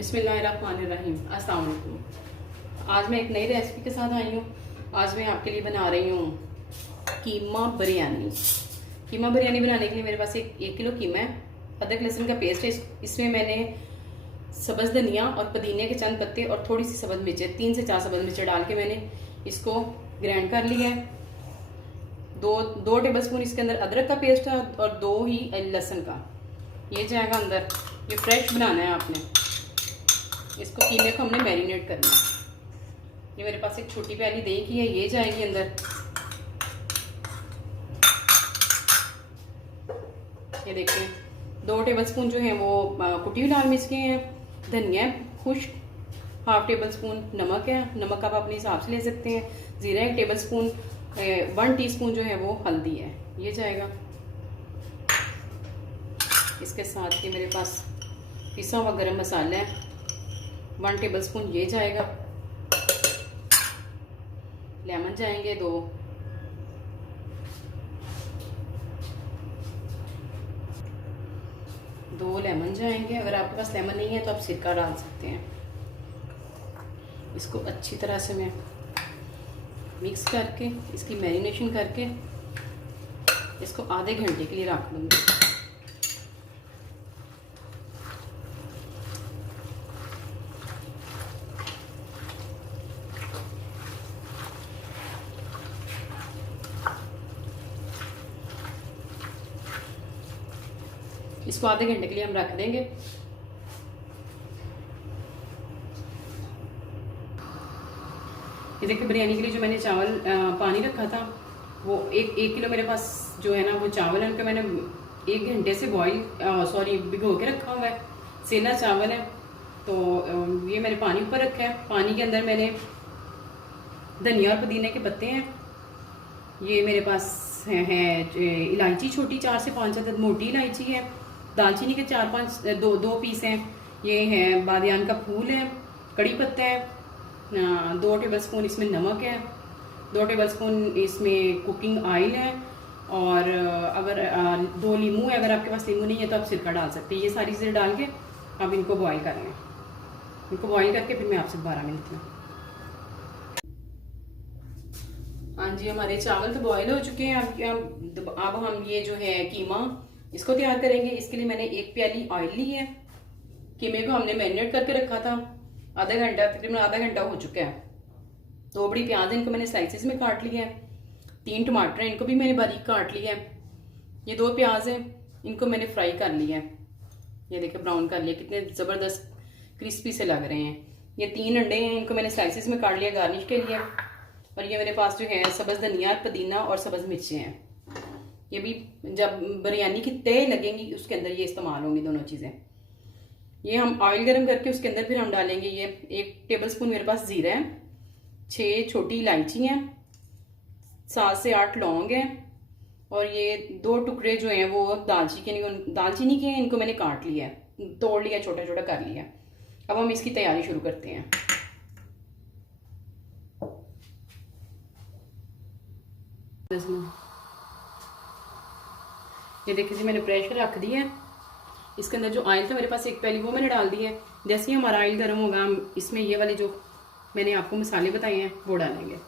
बिस्मिल्लाहिर्रहमानिर्रहीम। अस्सलाम वालेकुम। आज मैं एक नई रेसिपी के साथ आई हूँ। आज मैं आपके लिए बना रही हूँ कीमा बिरयानी। कीमा बिरयानी बनाने के लिए मेरे पास एक किलो कीमा है, अदरक लहसुन का पेस्ट है। इसमें मैंने सब्ज़ धनिया और पुदीने के चंद पत्ते और थोड़ी सी सब्ज़ मिर्चें, 3 से 4 सब्ज़ मिर्चें डाल के मैंने इसको ग्राइंड कर लिया है। दो टेबल स्पून इसके अंदर अदरक का पेस्ट है और 2 ही लहसुन का। ये जाएगा अंदर। ये फ्रेश बनाना है आपने। इसको कीमे को हमने मैरिनेट करना है। ये मेरे पास एक छोटी प्याली दही की है, ये जाएगी अंदर। ये देखिए 2 टेबलस्पून जो है वो कुटी हुई लाल मिर्च के हैं। धनिया खुश्क, हाफ टेबल स्पून नमक है, नमक आप अपने हिसाब से ले सकते हैं। ज़ीरा 1 टेबल स्पून, 1 टीस्पून जो है वो हल्दी है, ये जाएगा। इसके साथ ही मेरे पास पिसा हुआ गरम मसाला है, 1 टेबल स्पून ये जाएगा। लेमन जाएंगे 2 लेमन जाएंगे। अगर आपके पास लेमन नहीं है तो आप सिरका डाल सकते हैं। इसको अच्छी तरह से मैं मिक्स करके इसकी मैरिनेशन करके इसको आधे घंटे के लिए रख दूँगी। इसको आधे घंटे के लिए हम रख देंगे। ये देखिए बिरयानी के लिए जो मैंने चावल पानी रखा था वो एक किलो मेरे पास जो है ना वो चावल है, उनका मैंने 1 घंटे से भिगो के रखा हुआ है। सेला चावल है तो ये मैंने पानी ऊपर रखा है। पानी के अंदर मैंने धनिया और पुदीने के पत्ते हैं। ये मेरे पास है इलायची छोटी 4 से 5 अदद मोटी इलायची है। दालचीनी के 4-5 दो पीस हैं। ये है बादियान का फूल है, कड़ी पत्ता है, 2 टेबलस्पून इसमें नमक है, 2 टेबलस्पून इसमें कुकिंग ऑयल है, और अगर 2 नींबू है। अगर आपके पास नींबू नहीं है तो आप सिरका डाल सकते हैं। ये सारी चीज़ें डाल के आप इनको बॉईल कर लें। इनको बॉईल करके फिर मैं आपसे दोबारा मिलती हूँ। हाँ जी, हमारे चावल तो बॉईल हो चुके हैं। अब हम ये जो है कीमा इसको तैयार करेंगे। इसके लिए मैंने 1 प्याली ऑयल ली है। कीमे को हमने मैरिनेट करके रखा था आधा घंटा, तकरीबन आधा घंटा हो चुका है। 2 बड़ी प्याज इनको मैंने स्लाइसिस में काट लिया है। 3 टमाटर हैं, इनको भी मैंने बारीक काट लिया है। ये 2 प्याज हैं, इनको मैंने फ्राई कर लिया है। ये देखिए ब्राउन कर लिया, कितने ज़बरदस्त क्रिस्पी से लग रहे हैं। ये 3 अंडे हैं, इनको मैंने स्लाइसिस में काट लिया गार्निश के लिए। और ये मेरे पास जो है सब्ज़ धनिया, पुदीना और सब्ज़ मिर्चें हैं। ये भी जब बिरयानी की तय लगेंगी उसके अंदर ये इस्तेमाल होंगी दोनों चीज़ें। ये हम ऑयल गरम करके उसके अंदर फिर हम डालेंगे। ये 1 टेबलस्पून मेरे पास ज़ीरा है, 6 छोटी इलायची हैं, 7 से 8 लौंग हैं, और ये 2 टुकड़े जो हैं वो दालचीनी के हैं। इनको मैंने काट लिया है, तोड़ लिया, छोटा छोटा कर लिया। अब हम इसकी तैयारी शुरू करते हैं। ये देखिए जी मैंने प्रेशर रख दिया है। इसके अंदर जो ऑयल था मेरे पास 1 प्याली वो मैंने डाल दी है। जैसे ही हमारा ऑयल गर्म होगा हम इसमें ये वाले जो मैंने आपको मसाले बताए हैं वो डालेंगे।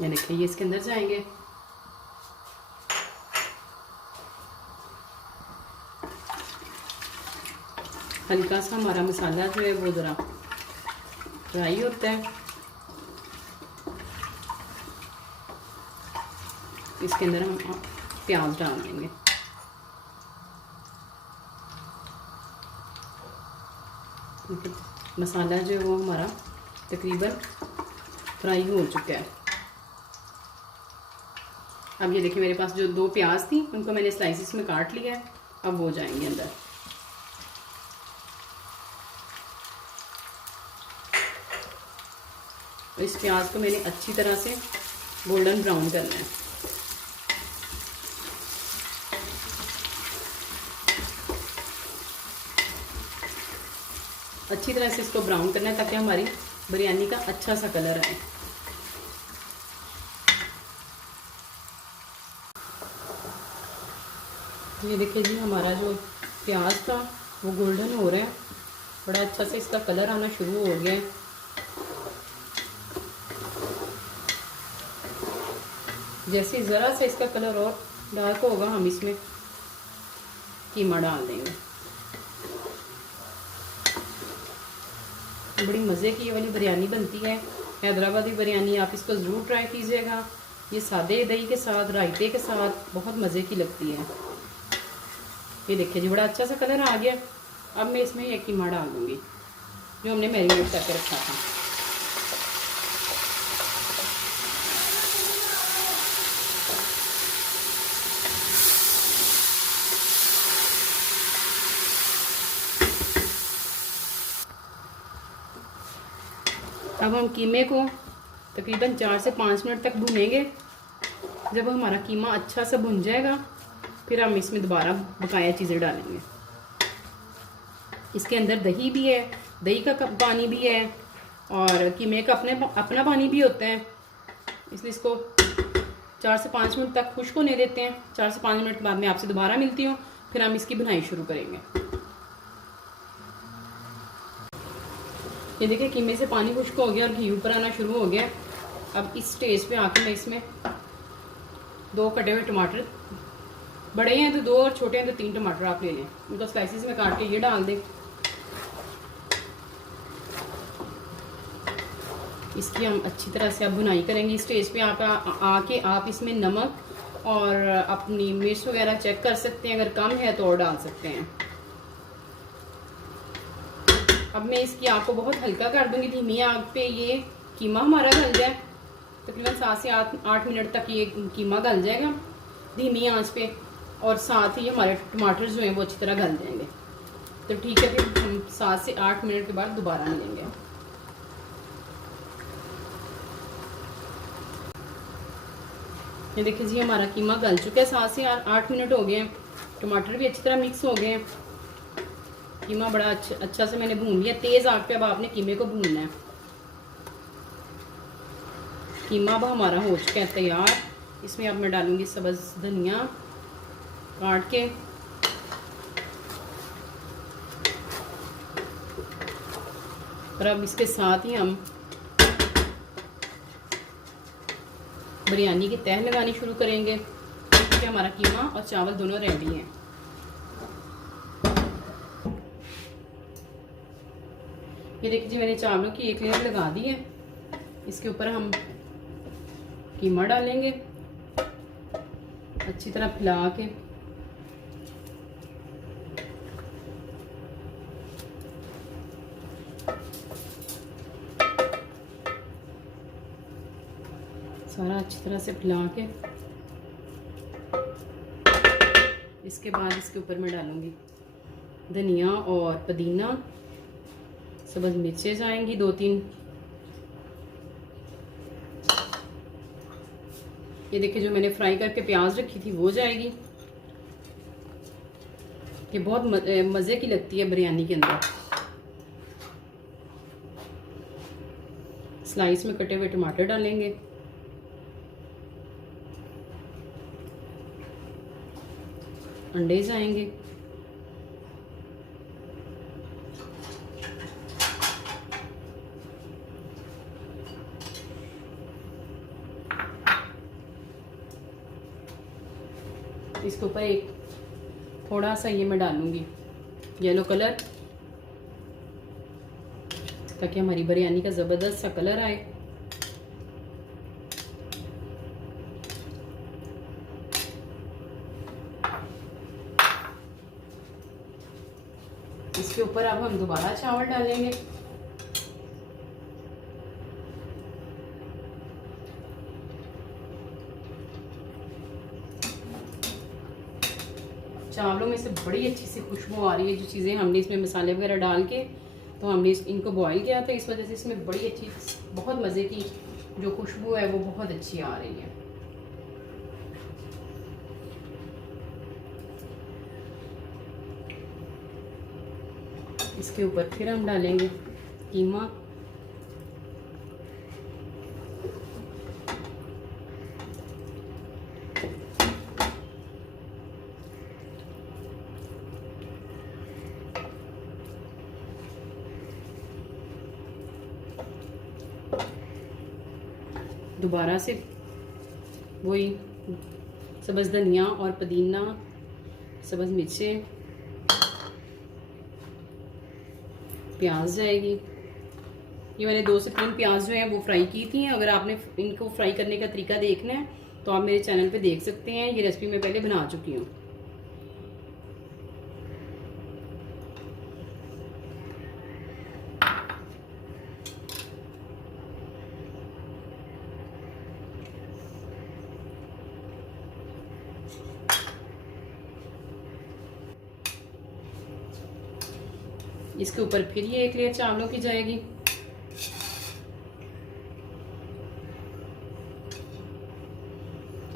ये देखिए ये इसके अंदर जाएंगे। हल्का सा हमारा मसाला जो है वो ज़रा फ्राई होता है। इसके अंदर हम प्याज डाल देंगे। मसाला जो है वो हमारा तकरीबन फ्राई हो चुका है। अब ये देखिए मेरे पास जो 2 प्याज थी उनको मैंने स्लाइसिस में काट लिया है। अब वो जाएंगे अंदर। और इस प्याज को मैंने अच्छी तरह से गोल्डन ब्राउन करना है। अच्छी तरह से इसको ब्राउन करना है ताकि हमारी बिरयानी का अच्छा सा कलर आए। ये देखिए जी, हमारा जो प्याज था वो गोल्डन हो रहा है, बड़ा अच्छा से इसका कलर आना शुरू हो गया है। जैसे ज़रा से इसका कलर और डार्क होगा, हम इसमें कीमा डाल देंगे। बड़ी मज़े की ये वाली बिरयानी बनती है, हैदराबादी बिरयानी। आप इसको ज़रूर ट्राई कीजिएगा। ये सादे दही के साथ, रायते के साथ बहुत मज़े की लगती है। ये देखिए जी, बड़ा अच्छा सा कलर आ गया। अब मैं इसमें ये कीमा डाल दूँगी जो हमने मैरिनेट करके रखा था। अब हम कीमे को तकरीबन 4 से 5 मिनट तक भूनेंगे। जब हमारा कीमा अच्छा सा भुन जाएगा, फिर हम इसमें दोबारा बकाया चीज़ें डालेंगे। इसके अंदर दही भी है, दही का पानी भी है, और कीमे का अपना पानी भी होता है। इसलिए इसको 4 से 5 मिनट तक खुश्क होने देते हैं। 4 से 5 मिनट बाद मैं आपसे दोबारा मिलती हूँ, फिर हम इसकी बुनाई शुरू करेंगे। ये देखिए, कीमे से पानी खुश्क हो गया और घी ऊपर आना शुरू हो गया। अब इस स्टेज पे आके मैं इसमें 2 कटे हुए टमाटर, बड़े हैं तो 2 और छोटे हैं तो 3 टमाटर आप ले लें, उनको स्लाइसिस में काट के ये डाल दें। इसकी हम अच्छी तरह से अब बुनाई करेंगे। इस स्टेज पे आके आप इसमें नमक और अपनी मिर्च वगैरह चेक कर सकते हैं, अगर कम है तो और डाल सकते हैं। अब मैं इसकी आग को बहुत हल्का कर दूंगी, धीमी आग पे ये कीमा हमारा गल जाए। तकरीबन 7 से 8 मिनट तक ये कीमा गल जाएगा धीमी आंच पे, और साथ ही हमारे टमाटर जो हैं वो अच्छी तरह गल जाएंगे। तो ठीक है, फिर हम 7 से 8 मिनट के बाद दोबारा मिलेंगे। ये देखिए जी, हमारा कीमा गल चुका है। 7 से 8 मिनट हो गए हैं, टमाटर भी अच्छी तरह मिक्स हो गए हैं। कीमा बड़ा अच्छा से मैंने भून लिया। तेज़ आग पे अब आपने कीमे को भूनना है। कीमा अब हमारा हो चुका है तैयार। इसमें अब मैं डालूंगी सब्ज़ धनिया काट के, और अब इसके साथ ही हम बिरयानी की तह लगानी शुरू करेंगे, क्योंकि हमारा कीमा और चावल दोनों रेडी हैं। ये देखिए जी, मैंने चावलों की एक लेयर लगा दी है। इसके ऊपर हम कीमा डालेंगे अच्छी तरह फैला के। सारा अच्छी तरह से फैला के इसके बाद इसके ऊपर मैं डालूंगी धनिया और पुदीना, सब्ज़ मिर्चें जाएंगी 2-3। ये देखिए, जो मैंने फ्राई करके प्याज रखी थी वो जाएगी। ये बहुत मज़े की लगती है बिरयानी के अंदर। स्लाइस में कटे हुए टमाटर डालेंगे, अंडे जाएंगे, इसके ऊपर एक थोड़ा सा ये मैं डालूंगी येलो कलर, ताकि हमारी बिरयानी का ज़बरदस्त सा कलर आए। इसके ऊपर अब हम दोबारा चावल डालेंगे। चावलों में से बड़ी अच्छी सी खुशबू आ रही है। जो चीज़ें हमने इसमें मसाले वगैरह डाल के तो हमने इनको बॉईल किया था, इस वजह से इसमें बड़ी अच्छी बहुत मज़े की जो खुशबू है वो बहुत अच्छी आ रही है। इसके ऊपर फिर हम डालेंगे कीमा, दोबारा से वही सब्ज़ धनिया और पुदीना, सब्ज़ मिर्चें, प्याज जाएगी। ये मैंने 2 से 3 प्याज जो है वो फ्राई की थी। अगर आपने इनको फ्राई करने का तरीका देखना है तो आप मेरे चैनल पे देख सकते हैं। ये रेसिपी मैं पहले बना चुकी हूँ। इसके ऊपर फिर ये 1 लेयर चावलों की जाएगी।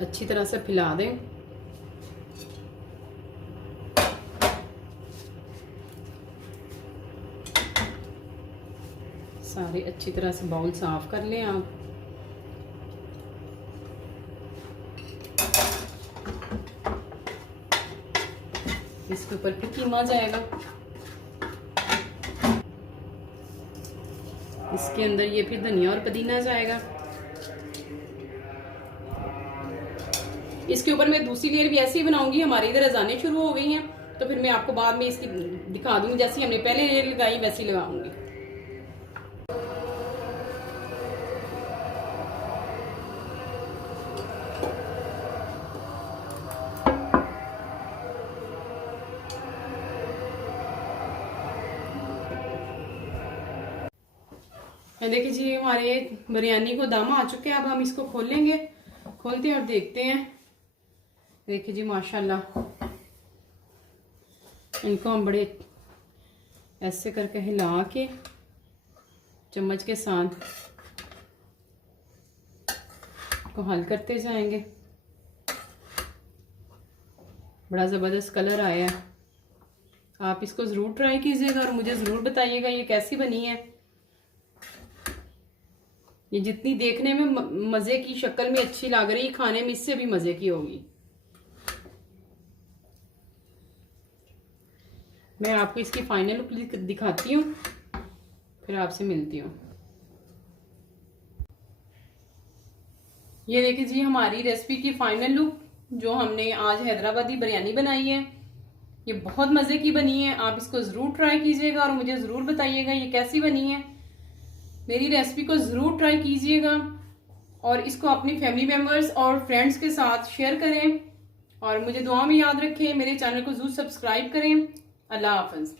अच्छी तरह से फैला दें। सारे अच्छी तरह से बाउल साफ कर लें आप। इसके ऊपर फिर कीमा जाएगा। इसके अंदर ये फिर धनिया और पुदीना जाएगा। इसके ऊपर मैं दूसरी लेयर भी ऐसे ही बनाऊंगी। हमारे इधर अजानें शुरू हो गई हैं तो फिर मैं आपको बाद में इसकी दिखा दूंगी। जैसे हमने पहले लेयर लगाई वैसी लगाऊंगी। देखिए जी हमारे बिरयानी को दम आ चुके हैं। अब हम इसको खोलेंगे। खोलते हैं और देखते हैं। देखिए जी माशाल्लाह इनको हम बड़े ऐसे करके हिला के चम्मच के साथ को हल करते जाएंगे। बड़ा ज़बरदस्त कलर आया है। आप इसको ज़रूर ट्राई कीजिएगा और मुझे ज़रूर बताइएगा ये कैसी बनी है। ये जितनी देखने में मज़े की शक्ल में अच्छी लग रही है, खाने में इससे भी मज़े की होगी। मैं आपको इसकी फाइनल लुक दिखाती हूँ, फिर आपसे मिलती हूँ। ये देखिए जी हमारी रेसिपी की फाइनल लुक जो हमने आज हैदराबादी बिरयानी बनाई है। ये बहुत मज़े की बनी है। आप इसको ज़रूर ट्राई कीजिएगा और मुझे ज़रूर बताइएगा ये कैसी बनी है। मेरी रेसिपी को ज़रूर ट्राई कीजिएगा और इसको अपनी फैमिली मेम्बर्स और फ्रेंड्स के साथ शेयर करें और मुझे दुआ में याद रखें। मेरे चैनल को ज़रूर सब्सक्राइब करें। अल्लाह हाफ़िज़।